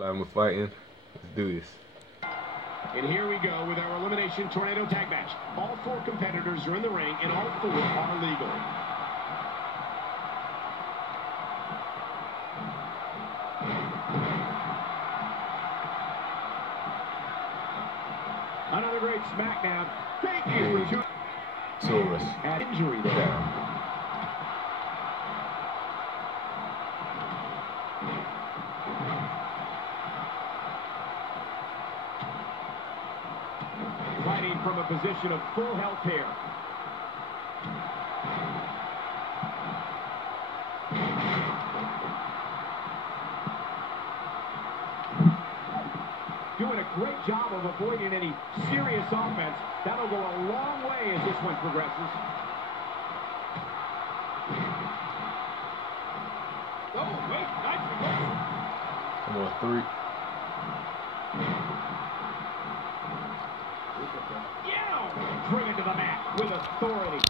Clan we're fighting. Let's do this. And here we go with our elimination tornado tag match. All 4 competitors are in the ring, and all 4 are legal. Another great SmackDown. Thank you for Taurus. at injury there. Cam. Fighting from a position of full health here. Doing a great job of avoiding any serious offense. That'll go a long way as this one progresses. Oh, wait, nice reversal. Number 3. Yeah! Bring it to the mat with authority.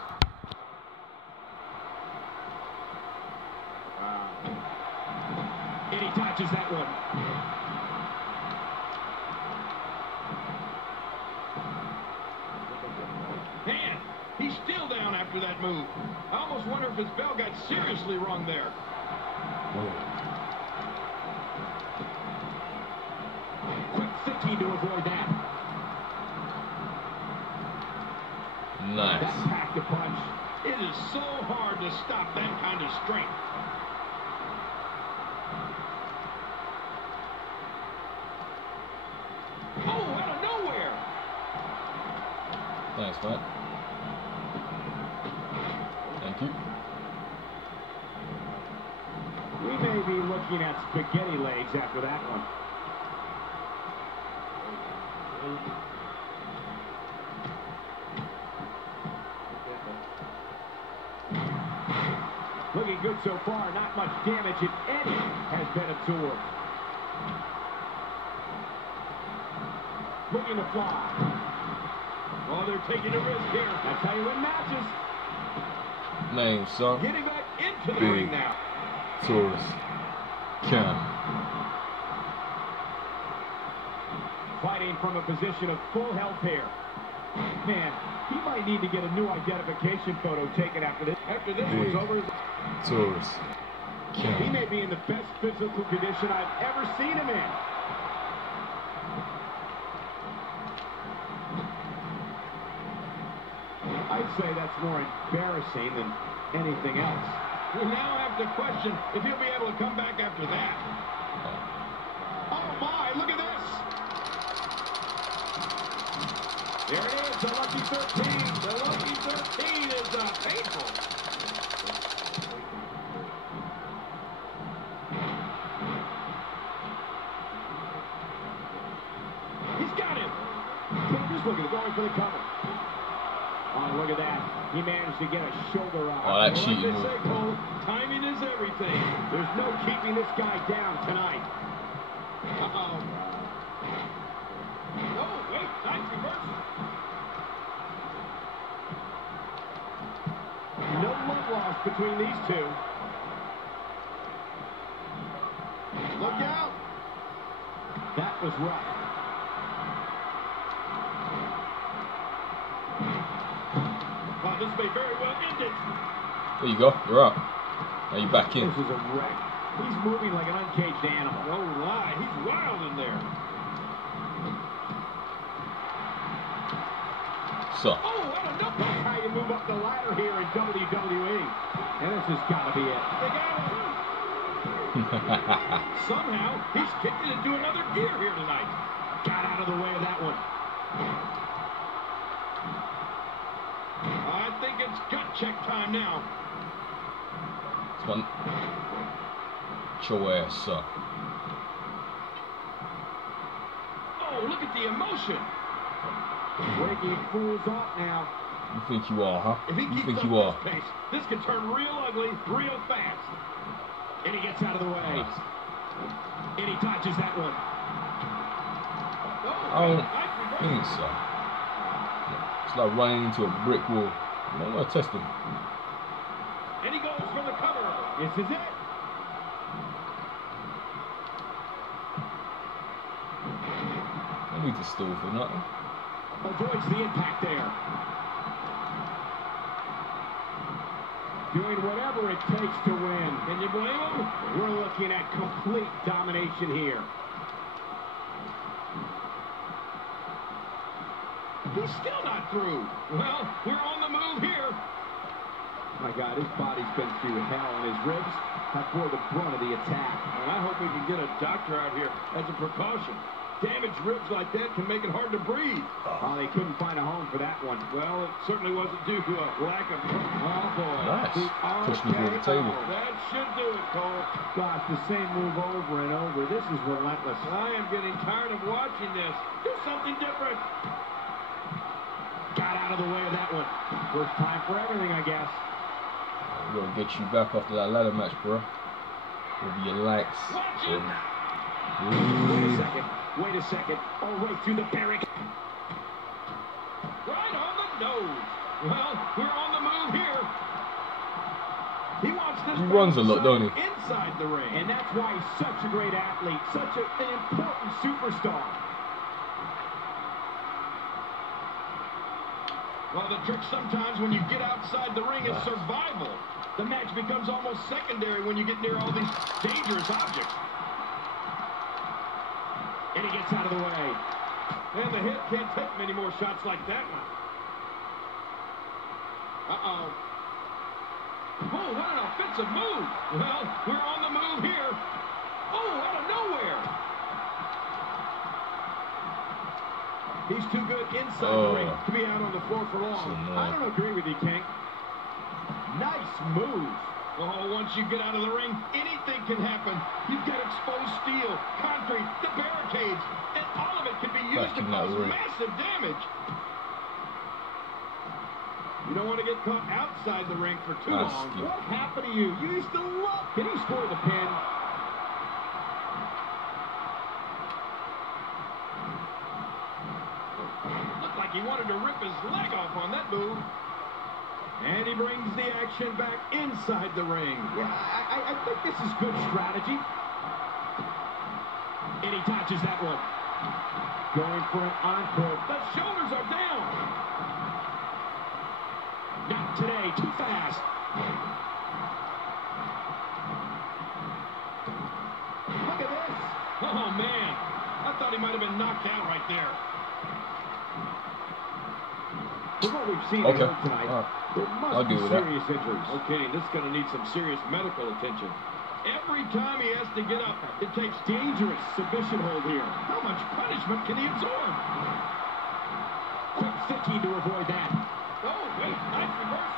And he touches that one. Man, he's still down after that move. I almost wonder if his bell got seriously wrong there. Quick thinking to avoid that. Nice. That packed a punch. It is so hard to stop that kind of strength. Oh, out of nowhere. Thanks, man. Thank you. We may be looking at spaghetti legs after that one. Looking good so far. Not much damage, if any, has been absorbed. Looking to fly. Oh, they're taking a risk here. That's how you win matches. Name, son. Getting back into the ring now. BigTaurusCam. Fighting from a position of full health here. Man, he might need to get a new identification photo taken after this. After this one's over. BigTaurusCam. He may be in the best physical condition I've ever seen him in. I'd say that's more embarrassing than anything else. We now have to question if he'll be able to come back after that. Oh my, look at this. There it is, the lucky 13. The lucky 13 is painful. He's got him. Just looking, going for the cover. Oh, look at that. He managed to get a shoulder up. Oh, that's cheating. Like they say, Cole, timing is everything. There's no keeping this guy down tonight. Uh-oh. Oh, wait, nice reversal. No love lost between these two. Look out. That was rough. Oh, this may very well end it. There you go. You're up. Now you're back in. This is a wreck. He's moving like an uncaged animal. Oh, my. He's wild in there. So. Oh, I don't know. That's how you move up the ladder here in WWE. And this has got to be it. They got him. Somehow, he's kicked it into another gear here tonight. Got out of the way of that one. I think it's gut check time now. This one. Get your ass up. Oh, look at the emotion. Breaking fools off now. You think you are, huh? If he You keeps think up you are? this pace, this could turn real ugly real fast. And he gets out of the way. Nice. And he touches that one. I don't think so. It's like running into a brick wall. I'm not gonna test him. And he goes for the cover. This is it. You need to stall for nothing. Avoids the impact there. Doing whatever it takes to win. Can you blame him? We're looking at complete domination here. He's still not through. Well, we're on the move here. My God, his body's been through hell, and his ribs have bore the brunt of the attack. Well, I hope we can get a doctor out here as a precaution. Damaged ribs like that can make it hard to breathe. Oh, they couldn't find a home for that one. Well, it certainly wasn't due to a lack of... Oh, boy. Nice. Push me through the table. That should do it, Cole. Gosh, the same move over and over. This is relentless. I am getting tired of watching this. Do something different. Got out of the way of that one. First time for everything, I guess. We're gonna get you back after that ladder match, bro. With your likes. Wait a second. Oh, right through the barrier. Right on the nose. Well, we're on the move here. He wants this. He runs a lot, don't he? Inside the ring. And that's why he's such a great athlete, such an important superstar. Well, the trick sometimes when you get outside the ring is survival. The match becomes almost secondary when you get near all these dangerous objects. And he gets out of the way. And the hit can't take many more shots like that one. Uh-oh. Oh, what an offensive move. Well, we're on the move here. Oh, out of nowhere. He's too good inside the ring to be out on the floor for long. I don't agree with you, King. Nice move. Oh, once you get out of the ring, anything can happen. You've got exposed steel, concrete, the barricades, and all of it can be used to cause massive damage. You don't want to get caught outside the ring for too long. What happened to you? You used to love... Can he score the pin? Looked like he wanted to rip his leg off on that move. And he brings the action back inside the ring. Yeah, I think this is good strategy. And he touches that one. Going for an encore. The shoulders are down. Not today. Too fast. Look at this. Oh, man. I thought he might have been knocked out right there. From what we've seen tonight, there must be serious injuries. Okay, this is going to need some serious medical attention. Every time he has to get up, it takes dangerous submission hold here. How much punishment can he absorb? Quick thinking to avoid that. Oh, wait, nice reversal.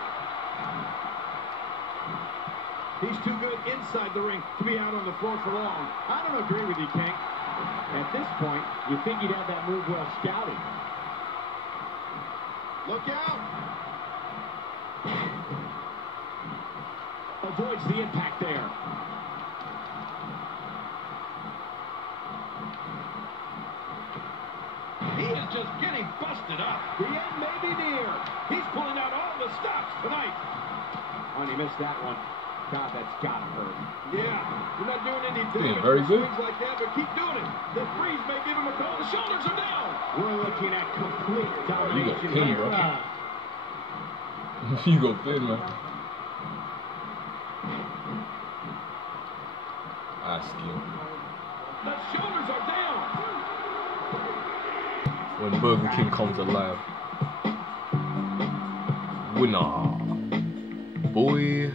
He's too good inside the ring to be out on the floor for long. I don't agree with you, King. At this point, you think he'd have that move well scouted. Look out! Avoids the impact there. He is just getting busted up. The end may be near. He's pulling out all the stops tonight. Oh, and he missed that one. God, that's gotta hurt. Yeah, you're not doing anything. Very good. Swings like that, but keep doing it. The freeze may give him a call. The shoulders are down. We're looking at complete domination here. You go thin, man. Ask you. The shoulders are down. When Burger King comes alive. Winner. Boy.